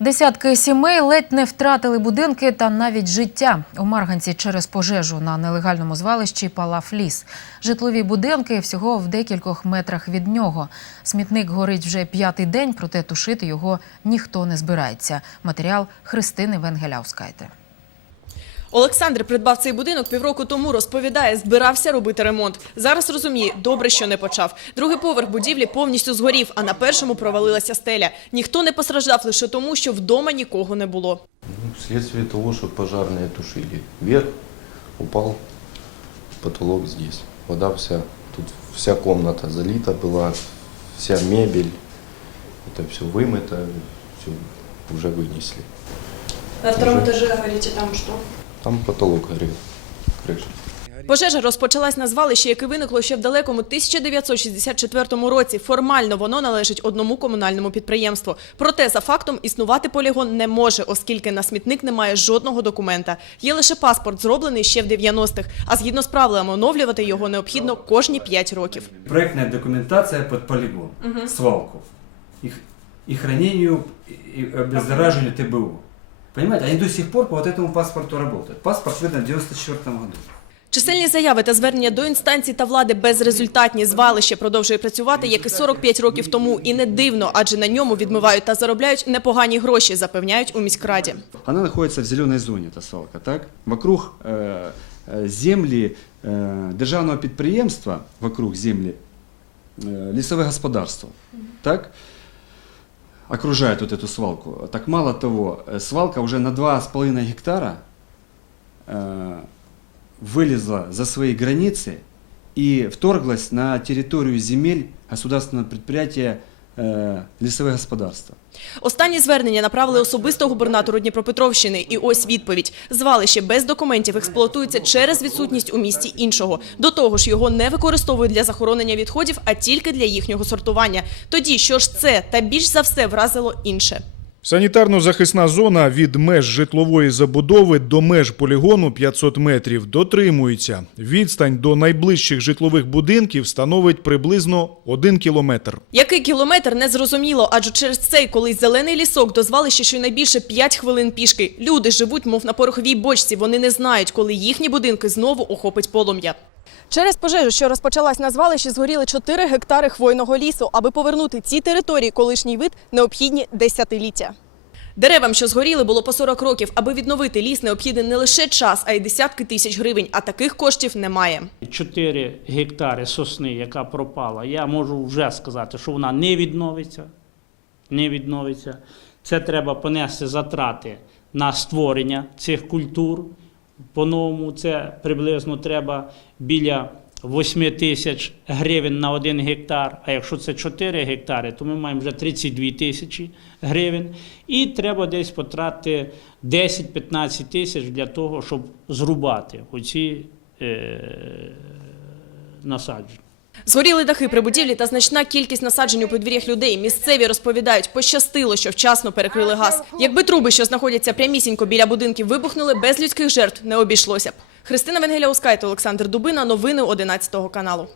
Десятки сімей ледь не втратили будинки та навіть життя. У Марганці через пожежу на нелегальному звалищі палав ліс. Житлові будинки всього в декількох метрах від нього. Смітник горить вже п'ятий день, проте тушити його ніхто не збирається. Матеріал Христини Венгеляускайте. Олександр придбав цей будинок півроку тому. Розповідає, збирався робити ремонт. Зараз розуміє, добре, що не почав. Другий поверх будівлі повністю згорів, а на першому провалилася стеля. Ніхто не постраждав лише тому, що вдома нікого не було. Ну, Вследствие того, что пожарные тушили вверх, упал потолок здесь. Вода вся, тут вся комната залита была, вся мебель, это все вымыто, все уже вынесли. На втором етажі говорите, там що? Там потолок горел, крыша. Пожежа розпочалась на звалищі, яке виникло ще в далекому 1964 році. Формально воно належить одному комунальному підприємству. Проте за фактом існувати полігон не може, оскільки на смітник немає жодного документа. Є лише паспорт, зроблений ще в 90-х. А згідно з правилами оновлювати його необхідно кожні 5 років. Проектная документация под полигон, свалку и, х- и хранению и ТБУ. Понимаете, они до сих пор по вот этому паспорту работают. Паспорт выдан в 94 году. Чисельні заяви та звернення до інстанцій та влади безрезультатні. Звалище продовжує працювати, як і 45 років тому. І не дивно, адже на ньому відмивають та заробляють непогані гроші, запевняють у міськраді. Она находится в зеленой зоне, эта свалка, так? Вокруг э, э, земли э, державного підприємства, вокруг земли э, лесовое господарство, так? Окружает вот эту свалку. Так мало того, э, свалка уже на 2,5 гектара э, вылезла за свои границы и вторглась на территорию земель государственного предприятия э, лесовое господарство. Останні звернення направили особисто губернатору Дніпропетровщини. І ось відповідь. Звалище без документів експлуатується через відсутність у місті іншого. До того ж, його не використовують для захоронення відходів, а тільки для їхнього сортування. Тоді що ж це та більш за все вразило інше. Санітарно-захисна зона від меж житлової забудови до меж полігону 500 метрів дотримується. Відстань до найближчих житлових будинків становить приблизно 1 кілометр. Який кілометр не зрозуміло, адже через цей колись зелений лісок до звалища щонайбільше 5 хвилин пішки. Люди живуть, мов на пороховій бочці. Вони не знають, коли їхні будинки знову охопить полум'я. Через пожежу, що розпочалась на звалищі, згоріли 4 гектари хвойного лісу. Аби повернути ці території колишній вид, необхідні десятиліття. Деревам, що згоріли, було по 40 років. Аби відновити ліс, необхідний не лише час, а й десятки тисяч гривень. А таких коштів немає. 4 гектари сосни, яка пропала, я можу вже сказати, що вона не відновиться. Не відновиться. Це треба понести затрати на створення цих культур. По-новому це приблизно треба біля 8 тисяч гривень на 1 гектар. А якщо це 4 гектари, то ми маємо вже 32 тисячі гривень. І треба десь потратити 10-15 тисяч для того, щоб зрубати оці е, насадження. Згоріли дахи при будівлі та значна кількість насаджень у подвір'ях людей. Місцеві розповідають, пощастило, що вчасно перекрили газ. Якби труби, що знаходяться прямісінько біля будинків, вибухнули, без людських жертв не обійшлося б. Христина Венгеля Ускайте, Олександр Дубина. Новини 11 каналу.